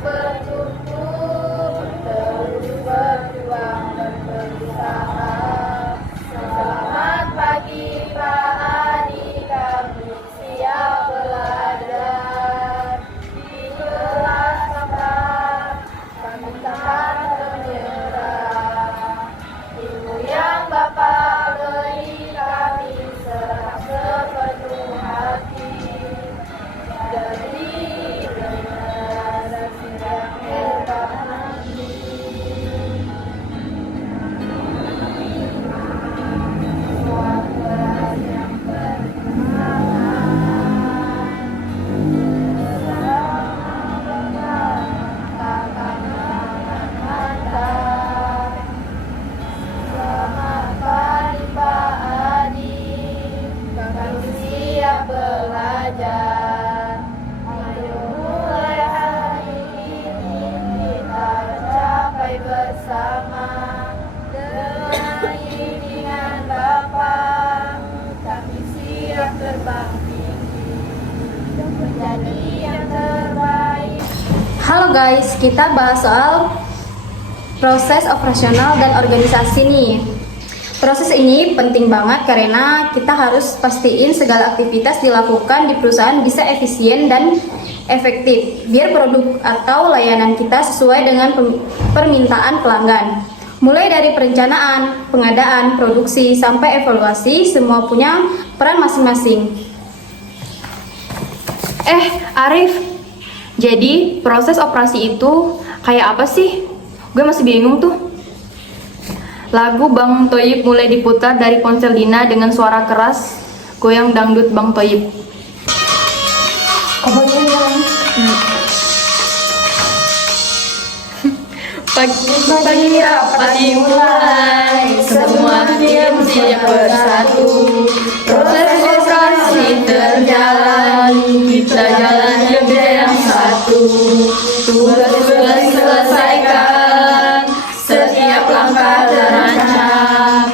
bertumbuh, terus berjuang dan berusaha. Selamat pagi Pak Adi, kami siap belajar. Di kelas kami takkan menyerah. Ilmu yang Bapak beri kami serah sepenuh hati. Jadi generasi yang hebat nanti. Semua kelas yang bersemangat. Selamat pagi Pak Adi, kami siap belajar. Ayo mulai hari ini kita capai bersama. Dengan bimbingan Bapak, kami siap terbang tinggi menjadi yang terbaik. Halo guys, kita bahas soal proses operasional dan organisasi nih. Proses ini penting banget karena kita harus pastiin segala aktivitas dilakukan di perusahaan bisa efisien dan efektif, biar produk atau layanan kita sesuai dengan permintaan pelanggan. Mulai dari perencanaan, pengadaan, produksi, sampai evaluasi, semua punya peran masing-masing. Arif, jadi proses operasi itu kayak apa sih? Gue masih bingung tuh. Lagu Bang Thoyib mulai diputar dari ponsel Dina dengan suara keras, goyang dangdut Bang Thoyib. Pagi rapat dimulai, semua tim siap bersatu. Proses operasi terjalan, kita jalan lebih yang satu. Tugas-tugas diselesaikan, setiap langkah terancam.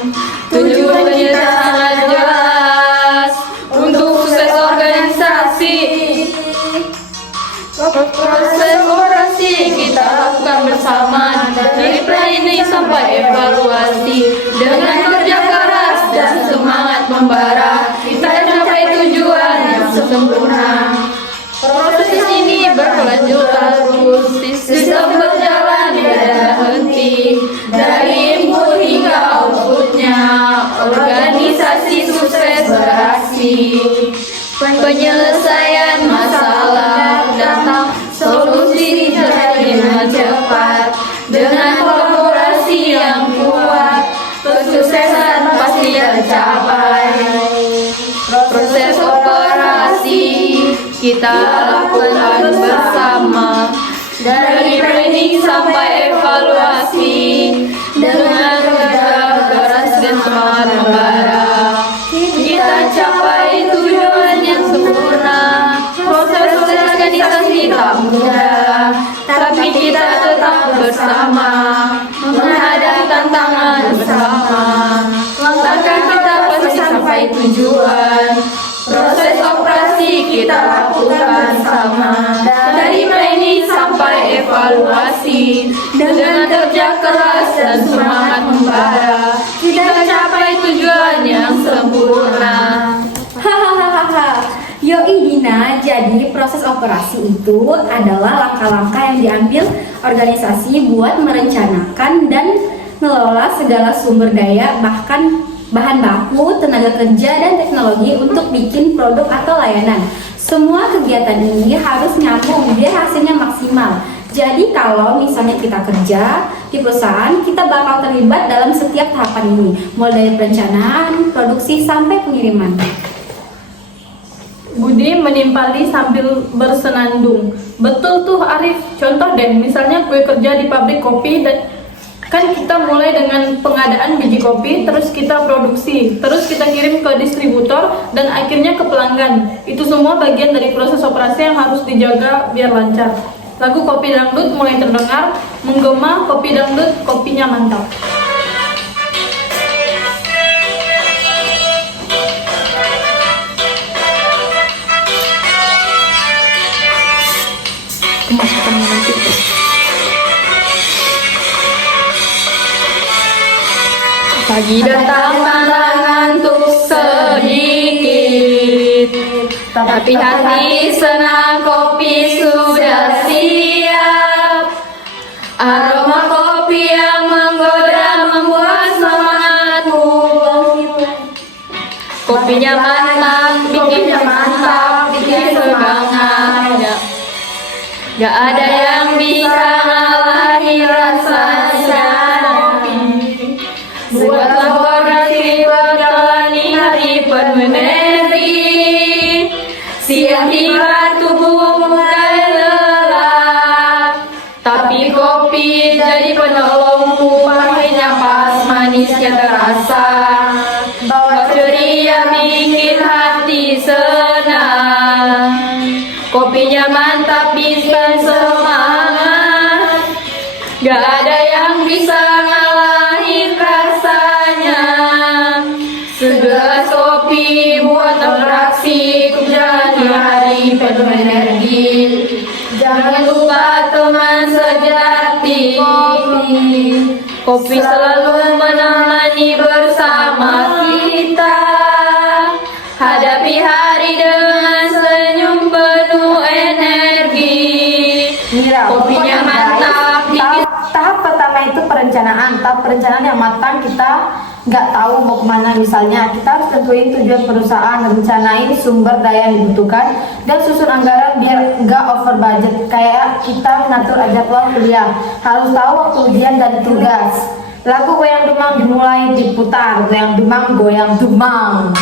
Tujuan kita sangat jelas untuk sukses organisasi. Proses operasi kita lakukan bersama dari planning sampai evaluasi. Dengan kerja keras dan semangat membara, kita capai tujuan yang sempurna. Proses ini berlanjut terus, sistem berjalan tidak henti. Dari input hingga outputnya, organisasi sukses beraksi. Penyelesaian masalah datang, solusi terjadi dengan cepat. Dengan kolaborasi yang kuat, kesuksesan pasti tercapai. Proses operasi kita lakukan bersama, dari planning sampai evaluasi. Dengan kerja keras dan semangat membara, kita capai tujuan yang sempurna. Proses organisasi tak mudah, tapi kita tetap bersama, menghadapi tantangan bersama. Langkah kita pasti sampai tujuan. Proses operasi kita lakukan sama, dari planning sampai evaluasi. Dengan kerja keras dan semangat membara, kita capai tujuan yang sempurna. Hahaha. Yoi Dina, jadi proses operasi itu adalah langkah-langkah yang diambil organisasi buat merencanakan dan mengelola segala sumber daya, bahkan bahan baku, tenaga kerja, dan teknologi untuk bikin produk atau layanan. Semua kegiatan ini harus nyambung biar hasilnya maksimal. Jadi kalau misalnya kita kerja di perusahaan, kita bakal terlibat dalam setiap tahapan ini, mulai dari perencanaan, produksi, sampai pengiriman. Budi menimpali sambil bersenandung. Betul tuh Arif, contoh deh, misalnya gue kerja di pabrik kopi dan kan kita mulai dengan pengadaan biji kopi, terus kita produksi, terus kita kirim ke distributor dan akhirnya ke pelanggan. Itu semua bagian dari proses operasi yang harus dijaga biar lancar. Lagu Kopi Dangdut mulai terdengar, menggema kopi dangdut, kopinya mantap. Kemasukan nanti. Pagi datang malah ngantuk sedikit, tapi hati senang kopi sudah siap. Aroma kopi yang menggoda membuat semangatku. Kopinya mantap, bikin semangat. Gak ada yang bisa ngalahi rasanya. Buatlah koordinasi berjalani hari penuh energi. Siang tiba tubuh mulai lelah, tapi kopi jadi penolongku. Pahitnya pas, manisnya terasa. Bawa ceria bikin hati senang. Kopinya mantap bikin semangat. Gak ada yang bisa ngalahin rasanya. Segelas kopi buat atraksi, menjalani hari penuh energi. Jangan lupa teman sejati, kopi selalu menemani bersama kita. Hadapi hari dengan senyum penuh energi. Kopinya mantap. Tahap pertama itu perencanaan. Tahap perencanaan yang matang, kita nggak tahu mau kemana. Misalnya kita harus tentuin tujuan perusahaan, rencanain sumber daya yang dibutuhkan, dan susun anggaran biar nggak over budget. Kayak kita mengatur jadwal kuliah, harus tahu waktu ujian dan tugas. Lagu Goyang Dumang dimulai diputar. Goyang Dumang, goyang dumang.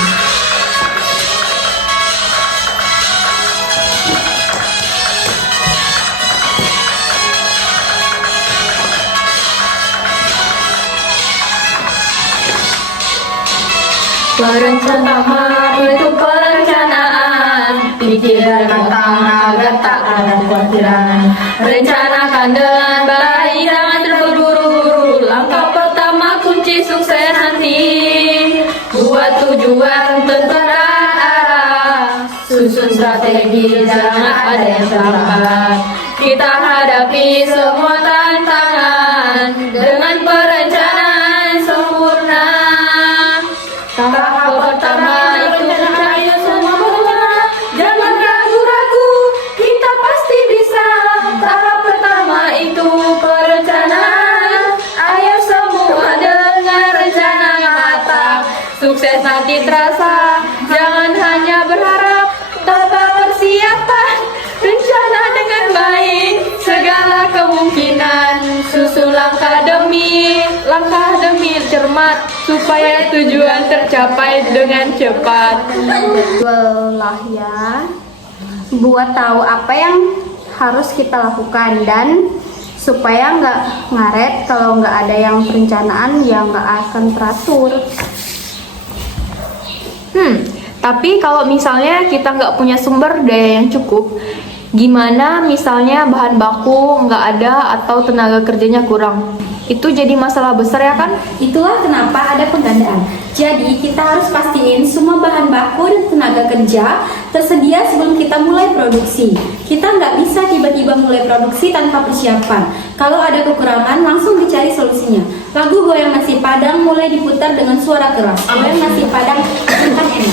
Perencanaan itu perencanaan, pikiran matang agar tak ada kekhawatiran. Rencanakan dengan baik, jangan terburu-buru. Langkah pertama kunci sukses nanti. Buat tujuan terarah, susun strategi, jangan ada yang terlambat. Kita hadapi semua tantangan dengan perencanaan sempurna. Tahap pertama itu percaya semua berencana. Jangan ragu-ragu, kita pasti bisa. Tahap pertama itu perencanaan. Ayo semua dengan rencana yang matang. Sukses nanti terasa. Jangan hanya berharap tanpa persiapan. Rencana dengan baik segala kemungkinan. Susun langkah demi cermat supaya tujuan tercapai dengan cepat. Lah ya, buat tahu apa yang harus kita lakukan, dan supaya nggak ngaret kalau nggak ada yang perencanaan, ya nggak akan teratur. Tapi kalau misalnya kita nggak punya sumber daya yang cukup, gimana misalnya bahan baku nggak ada atau tenaga kerjanya kurang? Itu jadi masalah besar ya kan? Itulah kenapa ada penggandaan. Jadi kita harus pastiin semua bahan baku dan tenaga kerja tersedia sebelum kita mulai produksi. Kita nggak bisa tiba-tiba mulai produksi tanpa persiapan. Kalau ada kekurangan, langsung dicari solusinya. Lagu Goyang Nasi Padang mulai diputar dengan suara keras. Goyang Nasi Padang kan enak.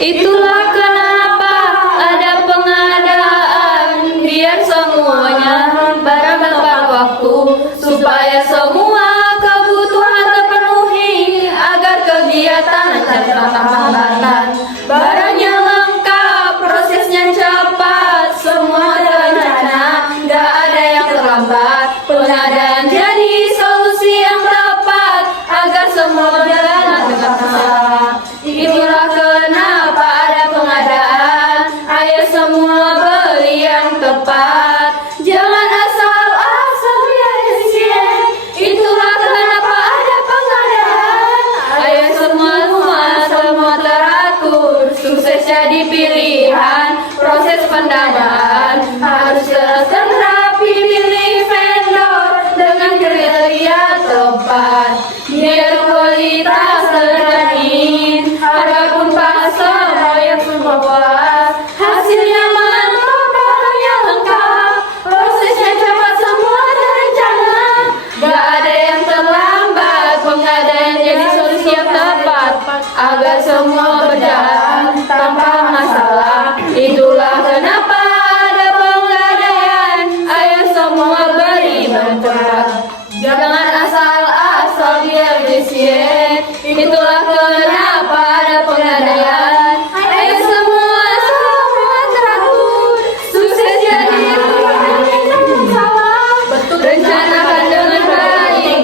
Itulah kenapa ada pengadaan, biar semuanya barang tepat waktu, supaya semua kebutuhan terpenuhi, agar kegiatan lancar tanpa hambatan. Barangnya lengkap, prosesnya cepat, semua terencana, gak ada yang terlambat. Pengadaan jadi solusi yang tepat, agar semua berjalan dengan lancar. Itulah kenapa ada pengadaan. Ayo semua beli yang tepat, jangan asal-asal sia-sia. Itulah kenapa ada pengadaan. Ayo semua teratur, sukses jadi pilihan. Proses pendanaan harus terus rapi, pilih vendor dengan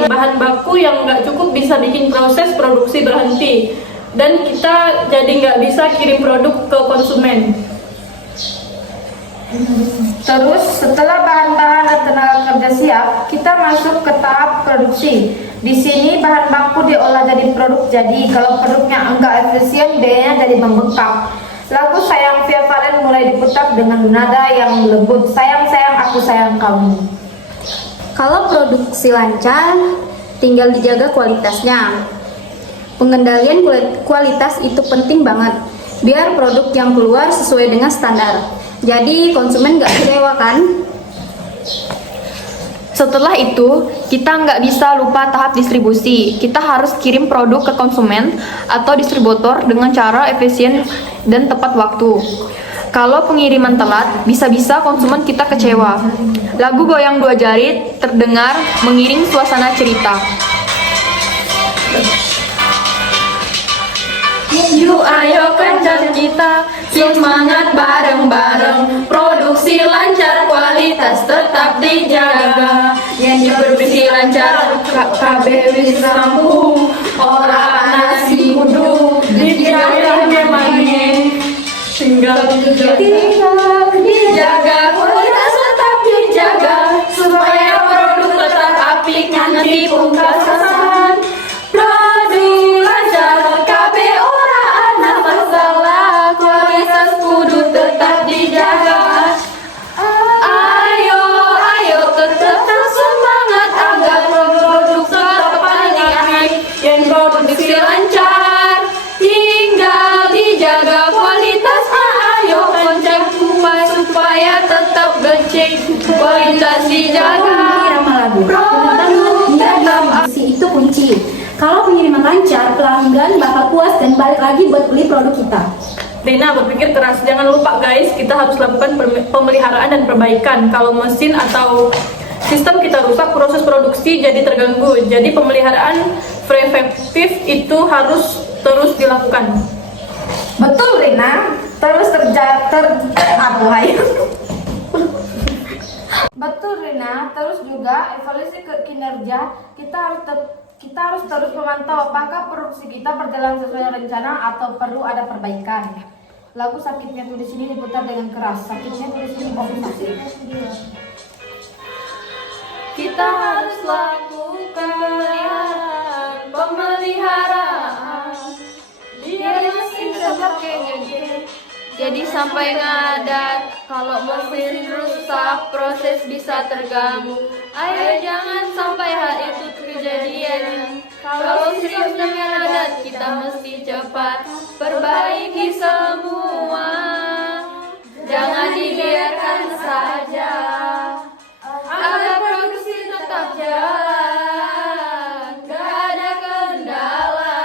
bahan baku yang nggak cukup bisa bikin proses produksi berhenti, dan kita jadi nggak bisa kirim produk ke konsumen. Terus setelah bahan-bahan dan tenaga kerja siap, kita masuk ke tahap produksi. Di sini bahan baku diolah jadi produk jadi. Kalau produknya enggak efisien, biayanya jadi membengkak. Lagu Sayang Via Valen mulai diputar dengan nada yang lembut. Sayang sayang aku sayang kamu. Kalau produksi lancar, tinggal dijaga kualitasnya. Pengendalian kualitas itu penting banget, biar produk yang keluar sesuai dengan standar. Jadi konsumen nggak kecewa kan? Setelah itu, kita nggak bisa lupa tahap distribusi. Kita harus kirim produk ke konsumen atau distributor dengan cara efisien dan tepat waktu. Kalau pengiriman telat, bisa-bisa konsumen kita kecewa. Lagu Goyang Dua Jari terdengar mengiring suasana cerita. Yuk ayo kejar kita, semangat bareng-bareng, produksi lancar, kualitas tetap dijaga. Yang bersih lancar, KB wis rampung, ora nasi kudu dijaga memangin. Tinggal dijaga, kualitas tetap dijaga, supaya produk tetap apik nanti pungkasan. Produk lancar, KB ora ana masalah, kualitas kudu tetap dijaga. Ayo, ayo tetap semangat agar produk tetap paling apik. Yang produksi lancar, tinggal dijaga kualitas. Ayo kencang supaya tetap becek, kualitas dijaga. Produksi itu kunci. Kalau pengiriman lancar, pelanggan bakal puas dan balik lagi buat beli produk kita. Rina berpikir keras, jangan lupa guys, kita harus lakukan pemeliharaan dan perbaikan. Kalau mesin atau sistem kita rusak, proses produksi jadi terganggu. Jadi pemeliharaan preventif itu harus terus dilakukan. Betul Rina, terus Betul Rina, terus juga evaluasi kinerja kita harus terus memantau apakah produksi kita berjalan sesuai rencana atau perlu ada perbaikan. Lagu Sakitnya Tuh di sini diputar dengan keras. Sakitnya Tuh di sini mobilisasi. Kita harus lakukan pemeliharaan biar mesin tetap kayak jadi sampai ngadat. Kalau mesin rusak, proses bisa terganggu. Ayo jangan sampai hal itu kejadian. Kalau sistemnya ngadat, kita mesti cepat perbaiki semua. Jangan dibiarkan saja agar produksi tetap jalan, gak ada kendala.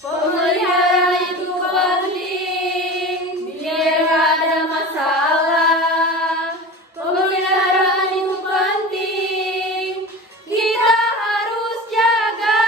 Pemeliharaan itu penting, biar gak ada masalah. Pemeliharaan itu penting, kita harus jaga.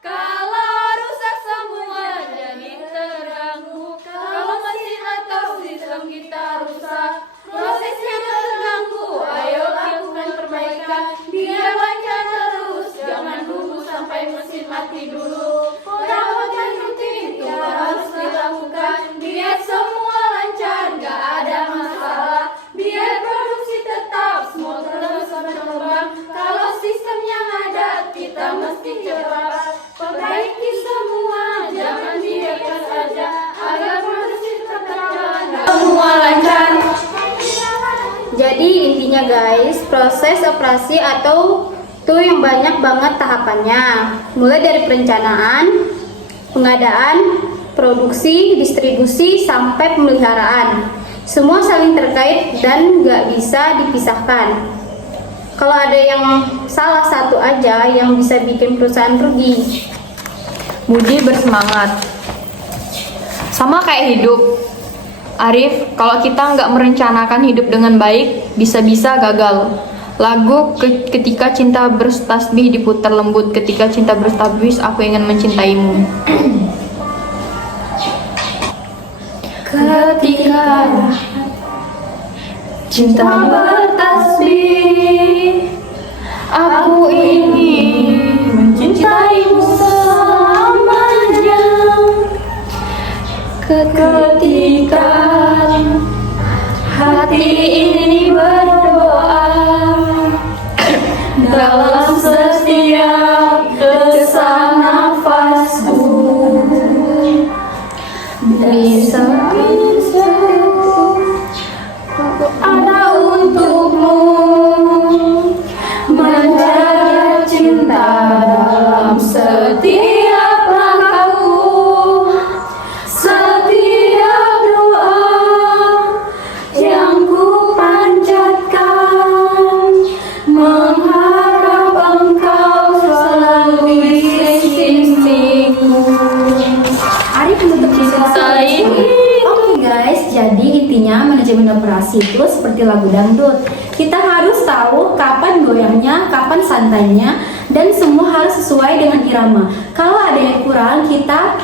Kalau rusak semua jadi terganggu. Kalau mesin atau sistem kita rusak, prosesnya terganggu. Ayo lakukan perbaikan biar lancar terus. Jangan nunggu sampai mesin mati dulu. Perawatan rutin itu harus dilakukan biar semua lancar, gak ada masalah. Biar produksi tetap semua terus berkembang. Kalau sistemnya ngadat, kita mesti cepat perbaiki semua. Jangan biarkan saja agar produksi tetap jalan, semua lancar. Jadi intinya guys, proses operasi atau tuh yang banyak banget tahapannya. Mulai dari perencanaan, pengadaan, produksi, distribusi, sampai pemeliharaan. Semua saling terkait dan nggak bisa dipisahkan. Kalau ada yang salah satu aja yang bisa bikin perusahaan rugi. Budi bersemangat. Sama kayak hidup. Arif, kalau kita nggak merencanakan hidup dengan baik, bisa-bisa gagal. Lagu Ketika Cinta Bertasbih diputar lembut. Ketika cinta bertasbih, aku ingin mencintaimu. Ketika cinta bertasbih, aku ingin Ketika hati ini berdoa dalam setiap desak nafasku, bisa ada untukmu, menjaga cinta dalam setiap langkahku, setiap doa yang ku panjatkan, mengharap engkau selalu di sisiku. Arif menutup cerita ini. Oke guys, jadi intinya manajemen operasi itu seperti lagu dangdut. Kita harus tahu kapan goyangnya, kapan santainya, dan semua harus sesuai dengan irama. Kalau ada yang kurang, kita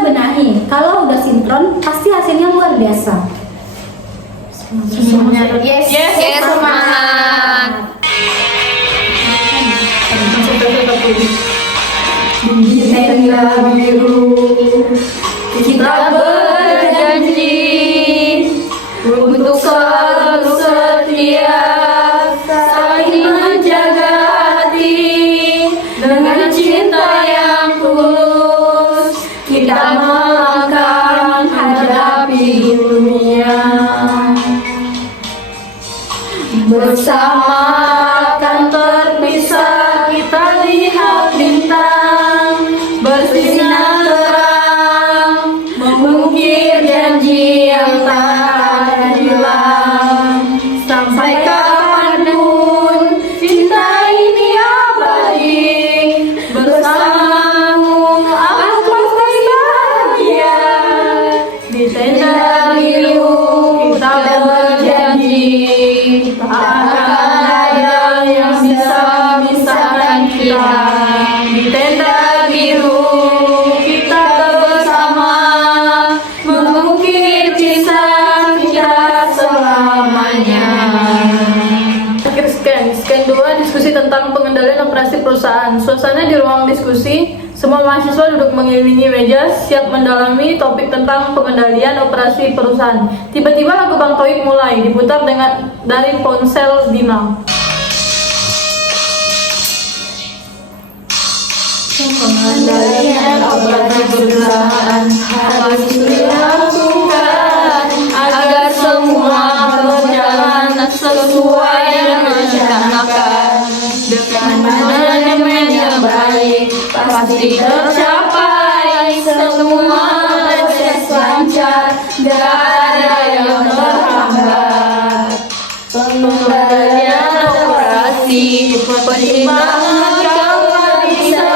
benahi. Kalau udah sinkron, pasti hasilnya luar biasa. Yes, Semangat. Tenda biru kita berjanji untuk selalu setia, saling menjaga hati dengan cinta yang tulus. Kita melangkah menghadapi dunia bersama, akan terpisah. Kita lihat bintang bersinar terang, mengukir janji yang tak akan hilang. Sampai kapanpun cinta ini abadi, bersamamu aku pasti bahagia. Di tenda biru kita berjanji, tak akan ada yang bisa memisahkan kita. Di tenda biru kita bersama, mengukir kisah kita selamanya. Scan 2, diskusi tentang pengendalian operasi perusahaan. Suasana di ruang diskusi, semua mahasiswa duduk mengelilingi meja, siap mendalami topik tentang pengendalian operasi perusahaan. Tiba-tiba lagu Bang Toib mulai diputar dari ponsel Dina. Pengendalian operasi perusahaan harus dilakukan agar semua berjalan sesuai yang direncanakan. Dengan manajemen yang baik pasti tercapai semua proses lancar, gak ada yang terhambat. Pengendalian operasi penting banget, kalau bisa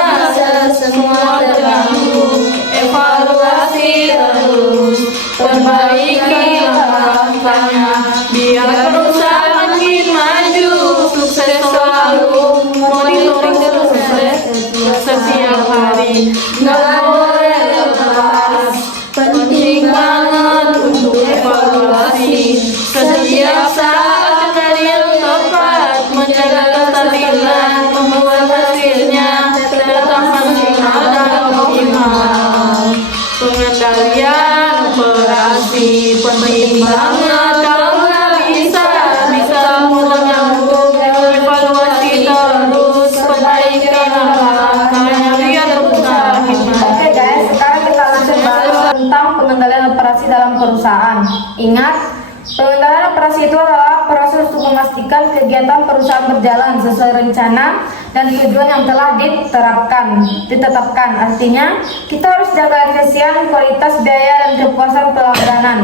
semua terganggu. Evaluasi terus, perbaiki langkahnya, biar perusahaan makin maju. Sukses selalu, monitoring sukses setiap hari, nggak boleh lepas. Penting banget untuk evaluasi setiap saat, dari yang tepat, menjaga kestabilan, membuat hasilnya tetap maksimal dan optimal. Pengendalian operasi penting banget, kalau nggak bisa mengganggu. Evaluasi terus, perbaikan langkahnya biar perusahaan kita. Oke guys, sekarang kita langsung bahas tentang pengendalian operasi dalam perusahaan. Ingat, pengendalian operasi itu adalah proses untuk memastikan kegiatan perusahaan berjalan sesuai rencana dan tujuan yang telah ditetapkan. Artinya, kita harus jaga efisien, kualitas, biaya, dan kepuasan pelangganan.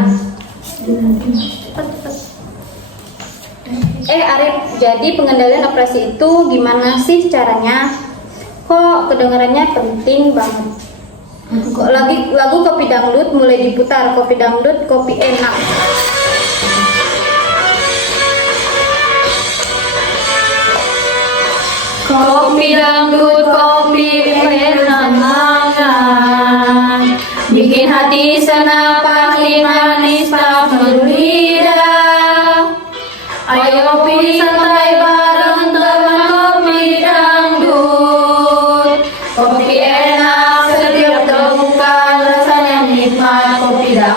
Arif, jadi pengendalian operasi itu gimana sih caranya? Kok kedengarannya penting banget? Kok lagu Kopi Dangdut mulai diputar, Kopi Dangdut, kopi enak. Kopi dangdut, kopi enak, bikin hati senang, pahit manis tak berlidah. Ayo kopi santai bareng teman, kopi dangdut. Kopi enak setiap temukan, rasanya nikmat. Kopi dangdut.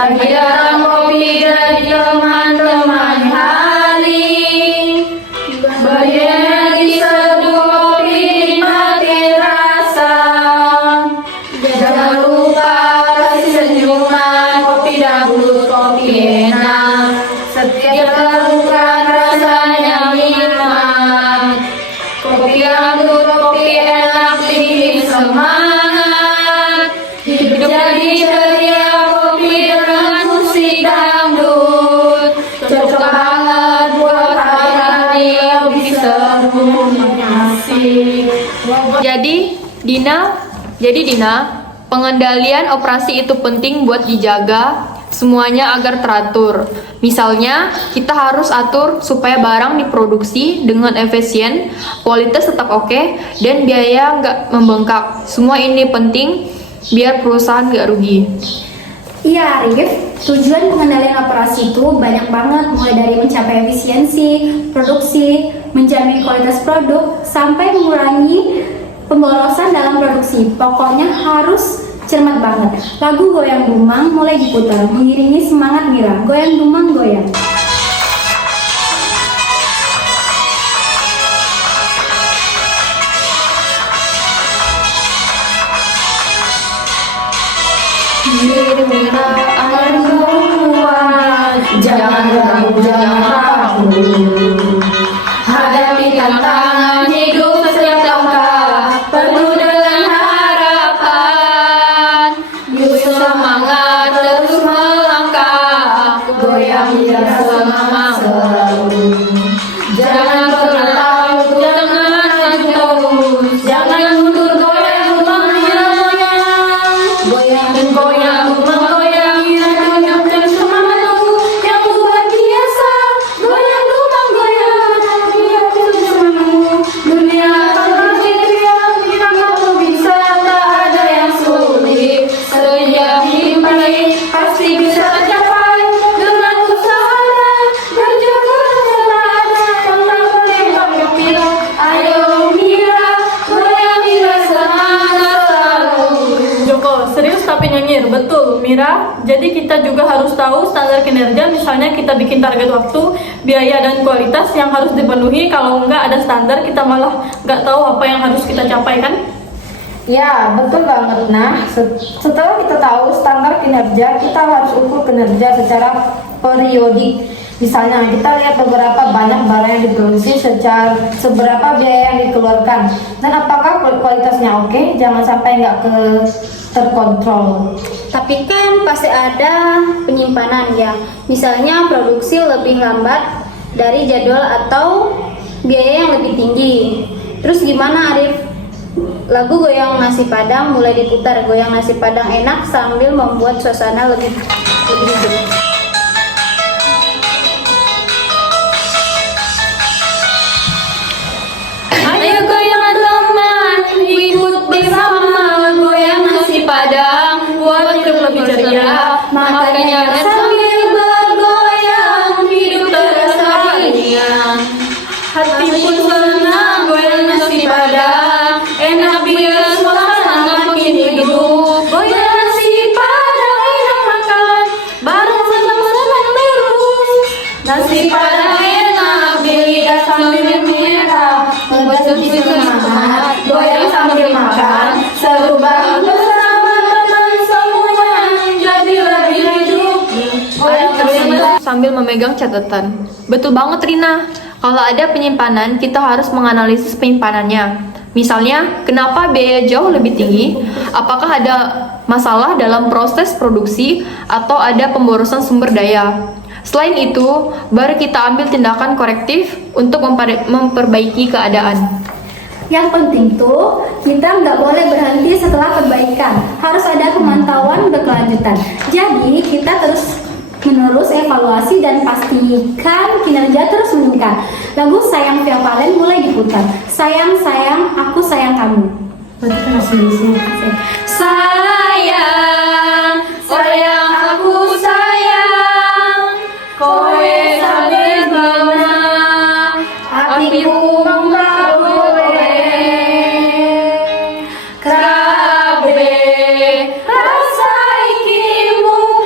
Pagi datang kopi jadi teman-teman hari. Berenergi seduh kopi nikmati rasa. Jangan lupa kasih senyuman kopi dahulu kopi enak. Setiap tegukan rasanya nikmat. Kopi dahulu kopi enak bikin semangat. Hidup jadi ceria kopi dengan musik dangdut. Cocok banget buat hari-hari lebih seru asik. Jadi Dina, pengendalian operasi itu penting buat dijaga semuanya agar teratur. Misalnya, kita harus atur supaya barang diproduksi dengan efisien, kualitas tetap oke, dan biaya nggak membengkak. Semua ini penting biar perusahaan nggak rugi. Iya Arif, tujuan pengendalian operasi itu banyak banget, mulai dari mencapai efisiensi, produksi, menjamin kualitas produk, sampai mengurangi pemborosan dalam produksi. Pokoknya harus cermat banget. Lagu Goyang Dumang mulai diputar, mengiringi semangat Mira. Goyang Dumang goyang. Jangan ragu, jangan ragu. Hadapi tantangan hidup setiap langkah, penuh dengan harapan. Yuk semangat terus melangkah, goyang biar semangat selalu. Jangan pernah takut, jangan terus, jangan mundur, goyang goyang. Goyang dan goyang, goyang yang tunjukkan semangat yang luar biasa. Goyang dumang goyang, yang tunjukkan dunia akan berjaya. Kamu bisa, tak ada yang sulit. Setiap mimpi pasti bisa tercapai dengan usaha dan kerja keras. Tenang melempar kepala, ayo Mira, goyang Mira semangat selalu. Joko, serius tapi nyengir, betul Mira. Jadi kita juga harus tahu standar kinerja. Misalnya kita bikin target waktu, biaya dan kualitas yang harus dipenuhi. Kalau nggak ada standar, kita malah nggak tahu apa yang harus kita capai kan? Ya, betul banget. Nah, setelah kita tahu standar kinerja, kita harus ukur kinerja secara periodik. Misalnya, kita lihat beberapa banyak barang yang diproduksi, seberapa biaya yang dikeluarkan, dan apakah kualitasnya oke. Jangan sampai nggak terkontrol. Tapi kan pasti ada penyimpanan ya. Misalnya produksi lebih lambat dari jadwal atau biaya yang lebih tinggi. Terus gimana Arif? Lagu Goyang Nasi Padang mulai diputar. Goyang nasi padang enak sambil membuat suasana lebih hidup. Ayo goyang teman, ikut bersama goyang nasi padang, buat hidup lebih ceria. Makanya sambil bergoyang, hidup terasa ringan. Hati pun senang goyang nasi padang, enak biar suasana makin hidup. Goyang nasi padang enak makan, bareng senang-senang terus. Nasi padang enak di lidah sambil merah, membuat semangat. Goyang sambil makan, seru banget bersama teman semua, jadi lebih hidup. Goyang terus Sambil memegang catatan. Betul banget Rina. Kalau ada penyimpanan, kita harus menganalisis penyimpanannya. Misalnya, kenapa biaya jauh lebih tinggi? Apakah ada masalah dalam proses produksi atau ada pemborosan sumber daya? Selain itu, baru kita ambil tindakan korektif untuk memperbaiki keadaan. Yang penting tuh, kita nggak boleh berhenti setelah perbaikan. Harus ada pemantauan berkelanjutan. Jadi, kita terus menerus evaluasi dan pastikan kinerja terus meningkat. Lagu Sayang Via Valen mulai diputar. Sayang, sayang, aku sayang kamu. Berarti kan masih di sini. sayang, sayang aku sayang, kowe sambil benang, hatiku menggawe, kabeh rasa iki mung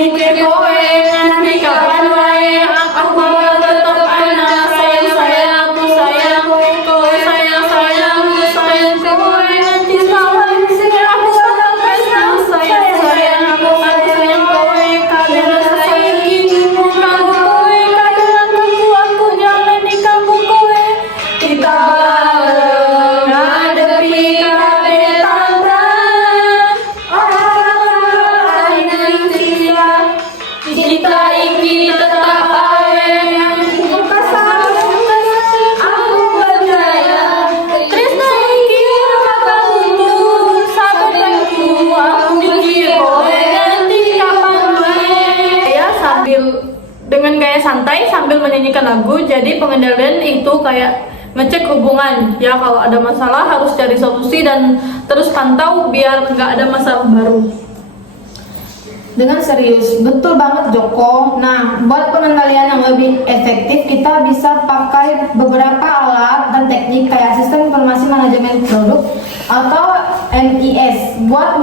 mikir kowe, nanti kapan wae aku bakal tetep ana sayang aku sayang kowe sayang aku sayang kowe nanti kapan aku bakal tresna sayang aku sayang kowe kabeh rasa iki kanggo kowe kadelan aku jalan di kampung kowe kita bareng ngadepi kabeh tantangan kita iki tetap awe aku percaya tresna iki bakal mundur sabarku aku mikir kowe nanti kapan wae ya sambil dengan gaya santai sambil menyanyikan lagu. Jadi pengendalian itu kayak ngecek hubungan ya, kalau ada masalah harus cari solusi dan terus pantau biar nggak ada masalah baru. Dengan serius, betul banget Joko. Nah, buat pengendalian yang lebih efektif, kita bisa pakai beberapa alat dan teknik kayak Sistem Informasi Manajemen Produk atau MES buat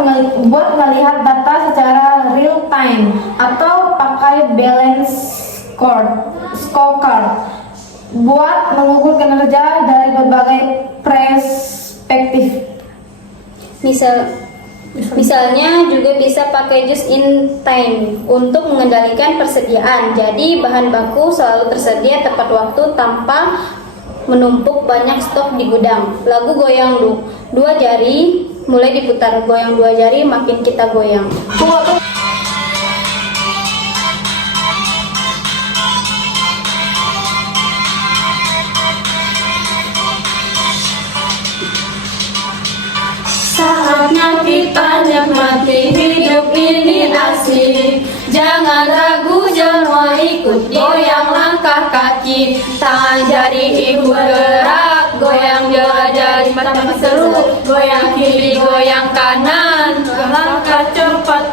melihat data secara real time, atau pakai balance scorecard buat mengukur kinerja dari berbagai perspektif. Misalnya juga bisa pakai just in time untuk mengendalikan persediaan. Jadi bahan baku selalu tersedia tepat waktu tanpa menumpuk banyak stok di gudang. Lagu goyang dua jari mulai diputar, goyang dua jari makin kita goyang. Saatnya kita nikmati hidup ini asik. Jangan ragu, jangan ikut goyang langkah kaki. Tangan jari ikut gerak, goyang jari makin seru. Goyang kiri, goyang kanan, langkah cepat.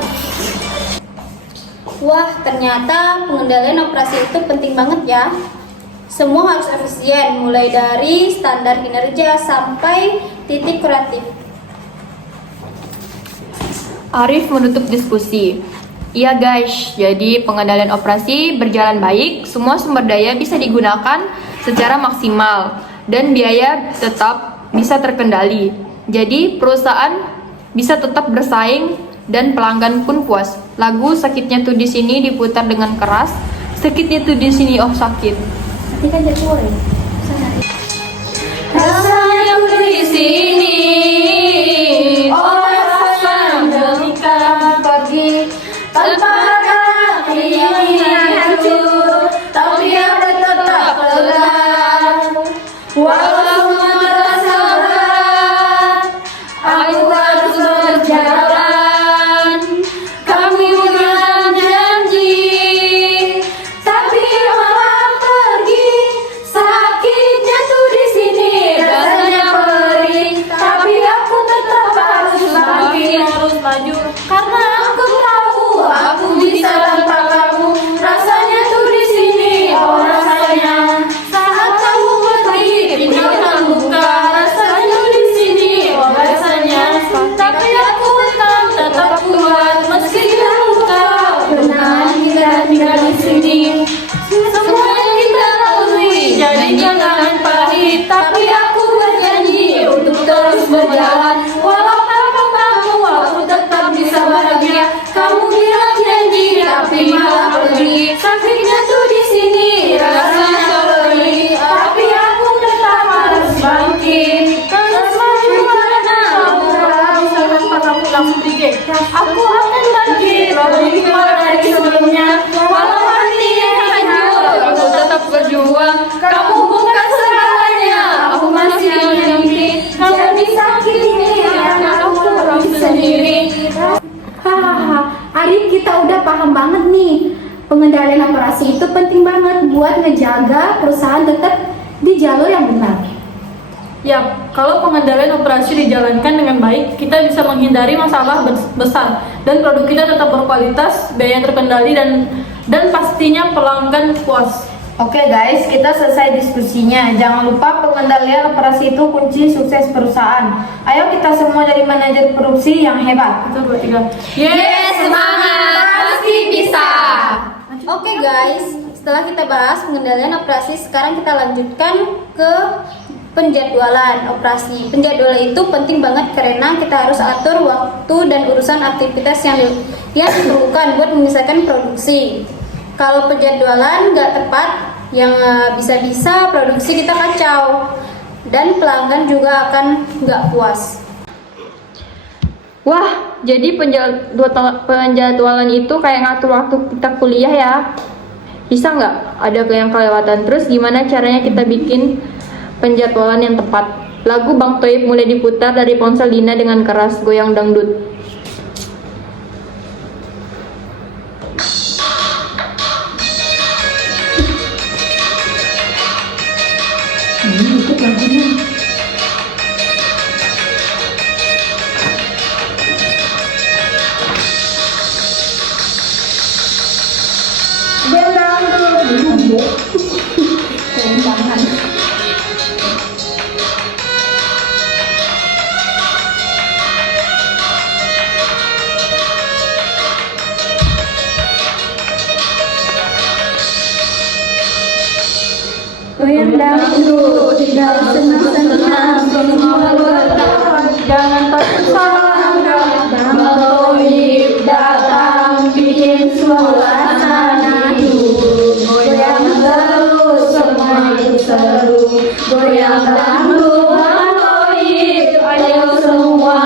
Wah, ternyata pengendalian operasi itu penting banget ya. Semua harus efisien, mulai dari standar kinerja sampai titik kreatif. Arif menutup diskusi. Iya guys, jadi pengendalian operasi berjalan baik, semua sumber daya bisa digunakan secara maksimal dan biaya tetap bisa terkendali. Jadi perusahaan bisa tetap bersaing dan pelanggan pun puas. Lagu Sakitnya Tuh di Sini diputar dengan keras. Sakitnya tuh di sini, oh sakit. Tapi kan jadi boleh. Rasanya tuh di sini, oh rasanya ketika pergi tanpa kaki yang hancur, tapi aku tetap tegar. Walau merasa berat, aku harus berjalan. Kami bukan janji, tapi malah pergi. Sakitnya tuh di sini, rasanya perih, tapi aku tetap harus bangkit, harus maju. Karena aku tahu aku bisa tanpa kamu. Rasanya tuh di sini, oh rasanya. Saat kamu pergi, tinggalkan luka. Rasanya di sini, oh rasanya. Tapi aku tetap kuat meski terluka. Pernah kita tinggal di sini. Semua yang kita lalui jadi kenangan pahit, tapi aku berjanji untuk terus berjalan. Walau tanpa kamu aku tetap bisa bahagia. Kamu bilang janji tapi malah pergi. Sakitnya tuh di sini, rasanya perih, tapi aku tetap harus bangkit. Terus maju karena aku harus tanpa kamu langsung pergi. Aku akan bangkit, lebih kuat dari sebelumnya. Walau hati yang hancur, aku tetap berjuang. Kamu bukan segalanya, aku masih punya mimpi. Kamu disakiti, karena aku harus sendiri. Hahaha, Arif, kita udah paham banget nih. Pengendalian operasi itu penting banget buat ngejaga perusahaan tetap di jalur yang benar. Ya, kalau pengendalian operasi dijalankan dengan baik, kita bisa menghindari masalah besar dan produk kita tetap berkualitas, biaya terkendali dan pastinya pelanggan puas. Oke guys, kita selesai diskusinya. Jangan lupa pengendalian operasi itu kunci sukses perusahaan. Ayo kita semua jadi manajer produksi yang hebat. 1, 2, 3. Yes, semangat! Pasti bisa! guys, setelah kita bahas pengendalian operasi, sekarang kita lanjutkan ke penjadwalan operasi. Penjadwalan itu penting banget karena kita harus atur waktu dan urusan aktivitas yang diperlukan buat menyelesaikan produksi. Kalau penjadwalan nggak tepat, yang bisa-bisa produksi kita kacau dan pelanggan juga akan nggak puas. Wah, jadi penjadwalan itu kayak ngatur waktu kita kuliah ya. Bisa nggak ada yang kelewatan? Terus gimana caranya kita bikin penjadwalan yang tepat? Lagu Bang Toib mulai diputar dari ponsel Dina dengan keras goyang dangdut. Goyang dangdut, tinggal senang-senang, semua berkawan, jangan tersesat. Bang Toib datang bikin suasana hidup. Goyang terus, semua ikut seru. Goyang dangdut, Bang Toib, ayo semua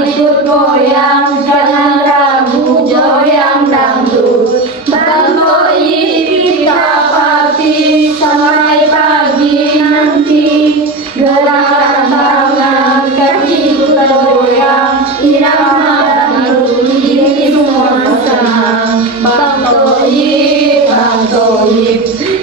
ikut goyang, jangan ragu, goyang dangdut. Bang Toib, kita pasti sampai pagi nanti. Gerakan tangan, kaki kita goyang, irama dangdut bikin semua senang. Bang Toib,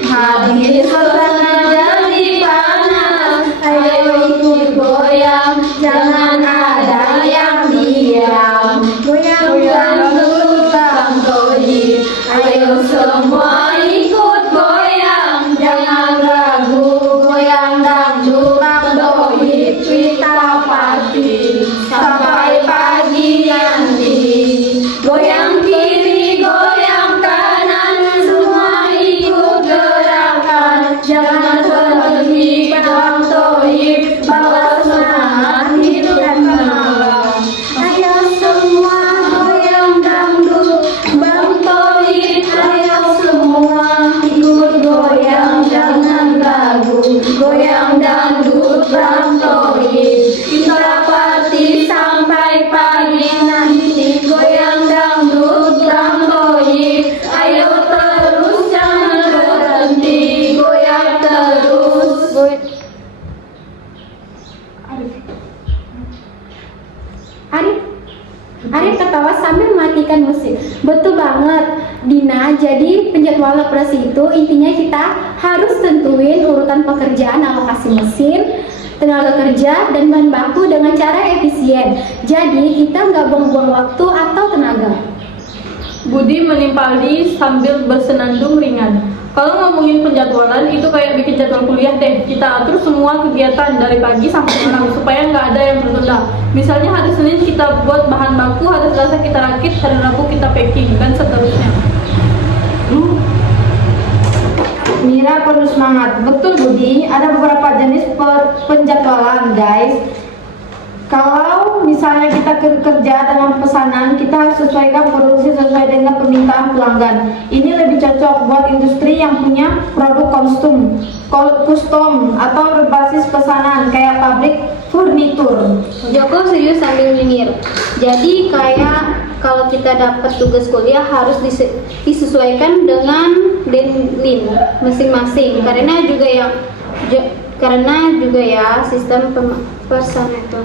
hati suasana jadi panas. Ayo ikut goyang, jangan ada yang diam. Goyang dangdut Bang Toib, ayo semua ikut goyang, jangan ragu, goyang dangdut Bang Toib, kita pasti sampai pagi nanti. Goyang kiri, goyang kanan, semua ikut gerakan, jangan berhenti Bang Toib, bawa semangat hidup dan tenang. Ayo semua goyang dangdut Bang Toib, ayo semua ikut goyang, jangan ragu, goyang dangdut Bang Toib, kita pasti sampai pagi nanti. Goyang dangdut Bang Toib, ayo terus jangan berhenti, goyang terus. Arif ketawa sambil mematikan musik. Betul banget, Dina. Jadi penjadwalan operasi itu intinya kita harus tentuin urutan pekerjaan, alokasi mesin, tenaga kerja, dan bahan baku dengan cara efisien. Jadi kita nggak buang-buang waktu atau tenaga. Budi menimpali sambil bersenandung ringan. Kalau ngomongin penjadwalan itu kayak bikin jadwal kuliah deh. Kita atur semua kegiatan dari pagi sampai malam supaya nggak ada yang tertunda. Misalnya hari Senin kita buat bahan baku, hari Selasa kita rakit, hari Rabu kita packing, dan seterusnya. Mira perlu semangat. Betul Budi, ada beberapa jenis penjadwalan guys. Kalau misalnya kita kerja dengan pesanan, kita harus sesuaikan produksi sesuai dengan permintaan pelanggan. Ini lebih cocok buat industri yang punya produk custom atau berbasis pesanan kayak pabrik furnitur. Joko serius sambil nyengir. Jadi kayak kalau kita dapat tugas kuliah harus disesuaikan dengan lin masing-masing karena juga ya sistem pesanan itu.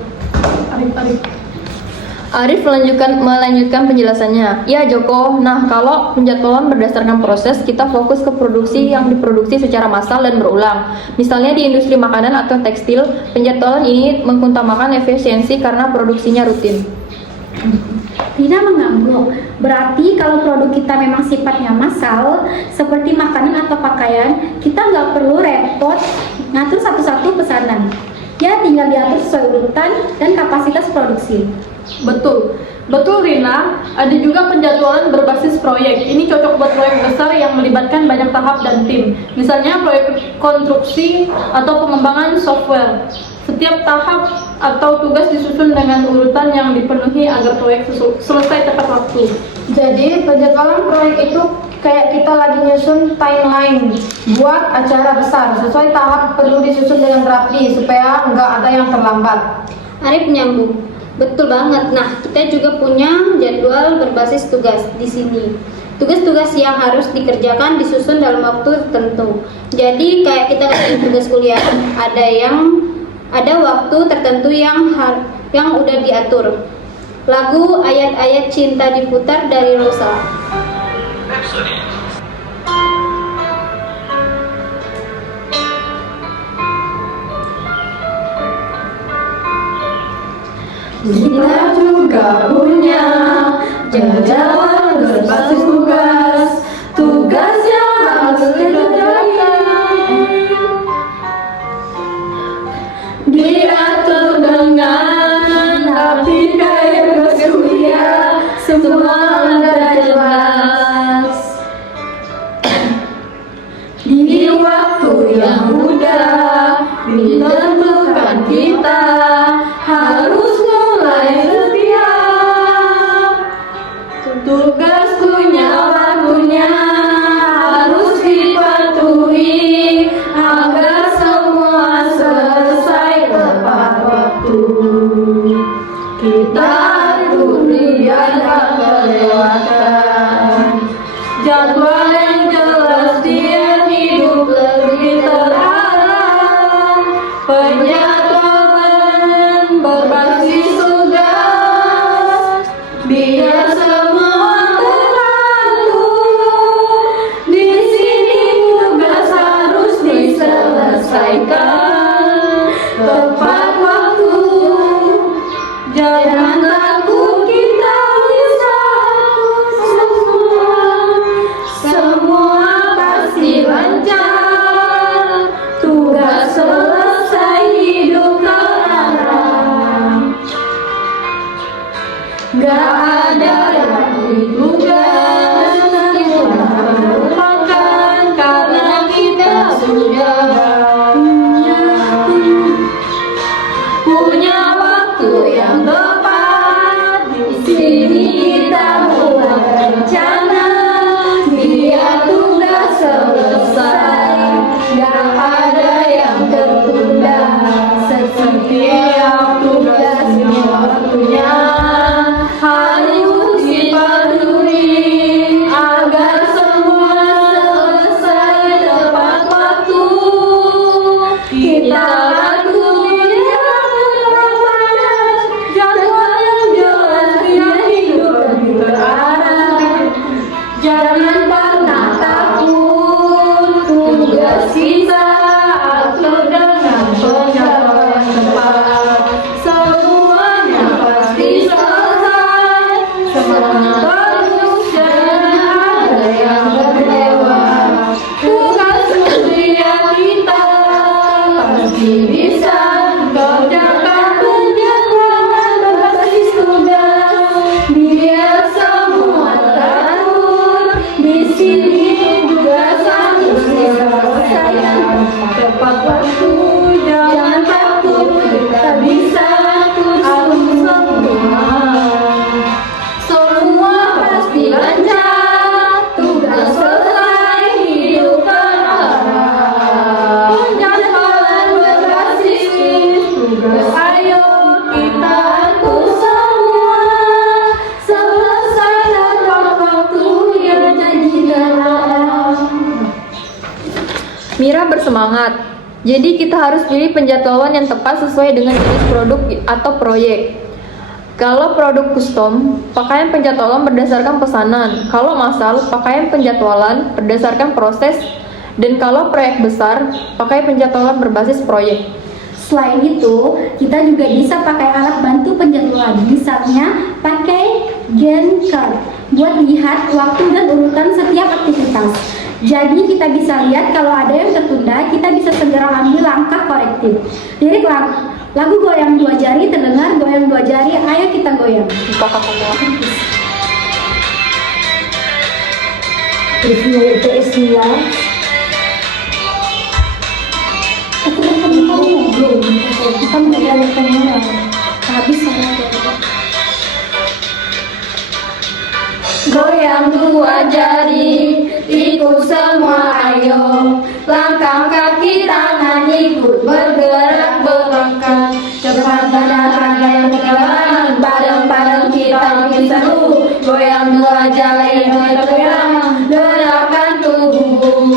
Arif melanjutkan penjelasannya. Ya Joko, nah kalau penjadwalan berdasarkan proses, kita fokus ke produksi yang diproduksi secara massal dan berulang. Misalnya di industri makanan atau tekstil, penjadwalan ini mengutamakan efisiensi karena produksinya rutin. Rina mengangguk. Berarti kalau produk kita memang sifatnya massal, seperti makanan atau pakaian, kita nggak perlu repot ngatur satu-satu pesanan. Ya tinggal diatur sesuai urutan dan kapasitas produksi. Betul. Betul Rina, ada juga penjadwalan berbasis proyek. Ini cocok buat proyek besar yang melibatkan banyak tahap dan tim. Misalnya proyek konstruksi atau pengembangan software. Setiap tahap atau tugas disusun dengan urutan yang dipenuhi agar proyek selesai tepat waktu. Jadi penjadwalan proyek itu kayak kita lagi nyusun timeline buat acara besar. Sesuai tahap perlu disusun dengan rapi supaya nggak ada yang terlambat. Arif nyambung. Betul banget. Nah, kita juga punya jadwal berbasis tugas di sini. Tugas-tugas yang harus dikerjakan disusun dalam waktu tertentu. Jadi kayak kita ngerjain tugas kuliah, ada waktu tertentu yang udah diatur. Lagu Ayat-Ayat Cinta diputar dari Rosa. Kita juga punya jadwal berbasis tugas yang harus dikerjakan, diatur dengan rapi kayak tugas kuliah, semua udah jelas. Di waktu yang mudah ditentukan kita harus mulai setiap tugas punya waktunya, harus dipatuhi agar semua selesai tepat waktu. Kita biar gak kelewatan jadwal yang jelas, biar hidup lebih terarah. Penjadwalan berbasis tugas, biar semua teratur. Di sini tugas harus diselesaikan tepat waktu. Jangan takut, kita bisa semua pasti lancar. Tugas selesai, hidup terarah. Gak ada yang tugas kita lupakan, karena kita sudah punya waktu yang tepat. Di sini kita mulai berencana, biar tugas selesai, gak ada yang tertunda. Setiap tugas punya waktunya, harus dipatuhi agar semua selesai tepat waktu. Kita jadwal yang jelas, biar hidup lebih terarah. Jangan pernah takut, tugas kita atur dengan penjadwalan tepat. Semuanya pasti selesai, semangat terus, jangan ada yang terlewat. Tugas mulia kita pasti bisa kerjakan. Penjadwalan berbasis tugas, biar semua teratur. Di sini tugas harus diselesaikan tepat waktu. Jangan takut, kita bisa atur semua. Semua pasti lancar. Tugas selesai, hidup terarah. Penjadwalan berbasis tugas, ayo kita atur semua. Selesai tepat waktu yang janjikan. Mira bersemangat. Jadi kita harus pilih penjadwalan yang tepat sesuai dengan jenis produk atau proyek. Kalau produk custom, pakaian penjadwalan berdasarkan pesanan. Kalau massal, pakaian penjadwalan berdasarkan proses. Dan kalau proyek besar, pakai penjadwalan berbasis proyek. Selain itu, kita juga bisa pakai alat bantu penjadwalan. Misalnya, pakai Gantt chart buat lihat waktu dan urutan setiap aktivitas. Jadi kita bisa lihat kalau ada yang tertunda, kita bisa segera ambil langkah korektif. Jadi Lagu Goyang Dua Jari terdengar, goyang dua jari, ayo kita goyang. Review UTS nilai. Kita menjadi pemenang. Habis saya Goyang dua jari, ikut semua ayo. Langkah kaki tangan ikut bergerak berlangkah. Cepat badan yang berjalan, bareng-bareng kita bikin seru. Goyang dua jari, bergoyang, gerakan tubuh.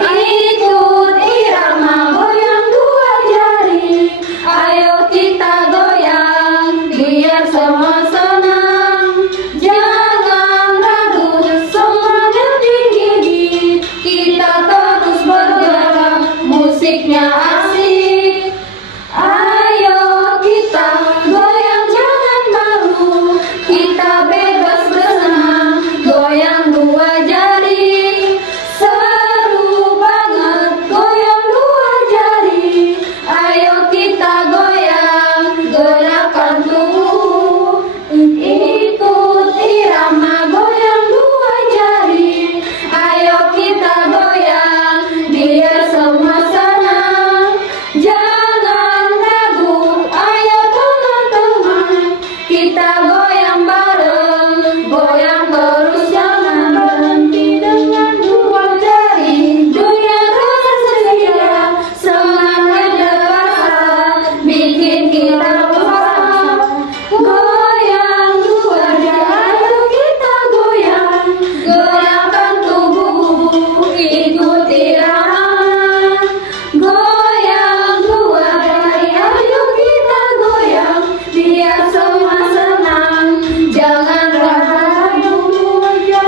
Ikut irama goyang dua jari, ayo kita goyang, biar semua senang. Jangan ragu, semuanya tinggi, kita terus bergerak, musiknya asik. Ayo kita goyang, jangan malu, kita bebas bersenang, goyang dua jari. Seru banget goyang dua jari, ayo kita goyang, gerakan tubuh. Ikut irama goyang dua jari, ayo kita goyang, biar semua senang. Jangan ragu, ayo teman-teman, kita goyang bareng, goyang terus jangan berhenti dengan dua jari. Goyang terus setia, semangat terasa, bikin kita bersama. Goyang dua jari, ayo kita goyang, gerakan tubuh, ikut irama. Goyang dua jari, ayo kita goyang, biar semua senang. Jangan ragu,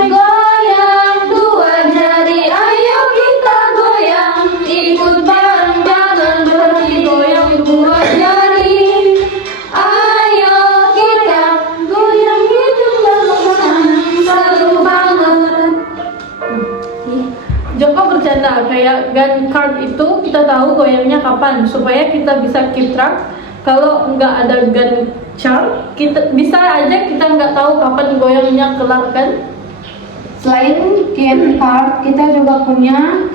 goyang dua jari, ayo kita goyang, ikut bareng jangan berhenti, goyang dua jari. Ayo kita goyang hidup bersama, seru banget. Joko bercanda, kayak gun card itu kita tahu goyangnya kapan supaya kita bisa keep track. Kalau nggak ada gun chart, kita bisa aja kita nggak tahu kapan goyangnya kelar kan? Selain game card, kita juga punya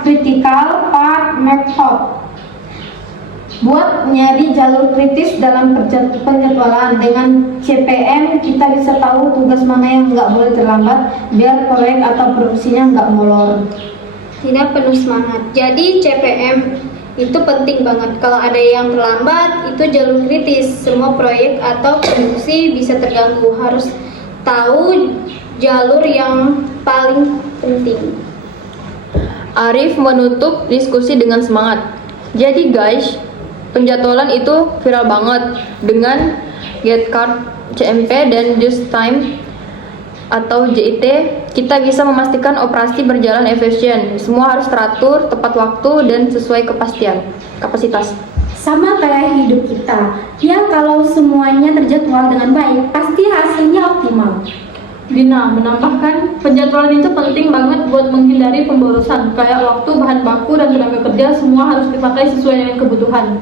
critical part method. Buat nyari jalur kritis dalam penjadwalan. Dengan CPM kita bisa tahu tugas mana yang nggak boleh terlambat, biar proyek atau produksinya nggak molor. Tidak penuh semangat. Jadi CPM itu penting banget. Kalau ada yang terlambat, itu jalur kritis. Semua proyek atau produksi bisa terganggu. Harus tahu jalur yang paling penting. Arif menutup diskusi dengan semangat. Jadi guys, penjadwalan itu viral banget. Dengan Get Card CMP dan Just Time atau JIT, kita bisa memastikan operasi berjalan efisien. Semua harus teratur, tepat waktu, dan sesuai kapasitas. sama kayak hidup kita. Ya kalau semuanya terjadwal dengan baik, pasti hasilnya optimal. Dina menambahkan, penjadwalan itu penting banget buat menghindari pemborosan. Kayak waktu, bahan baku, dan tenaga kerja semua harus dipakai sesuai dengan kebutuhan.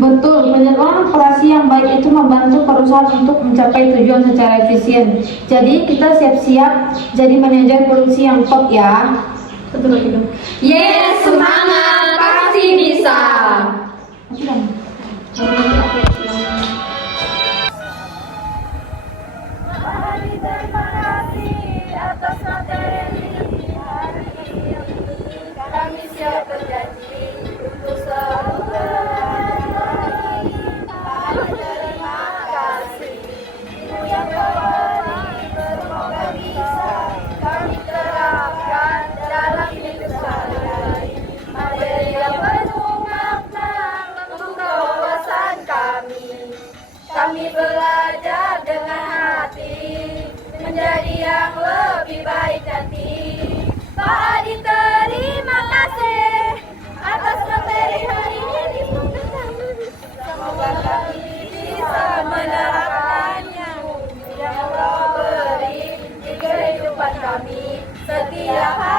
Betul, penjadwalan operasi yang baik itu membantu perusahaan untuk mencapai tujuan secara efisien. Jadi kita siap-siap jadi manajer produksi yang top ya. Betul, betul. Yes, semangat, pasti bisa. Terima kasih atas materi hari ini. Kami siap berjanji untuk selalu berbagi. Terima kasih. Yang semoga bisa kami terapkan dalam hidup sehari-hari. Materi yang penuh makna untuk kewawasan kami. Kami belajar dengan hati menjadi yang lebih baik nanti. Pak Adi, terima kasih atas materi hari ini. Semoga kami bisa menerapkannya yang Allah beri di kehidupan kami setiap hari.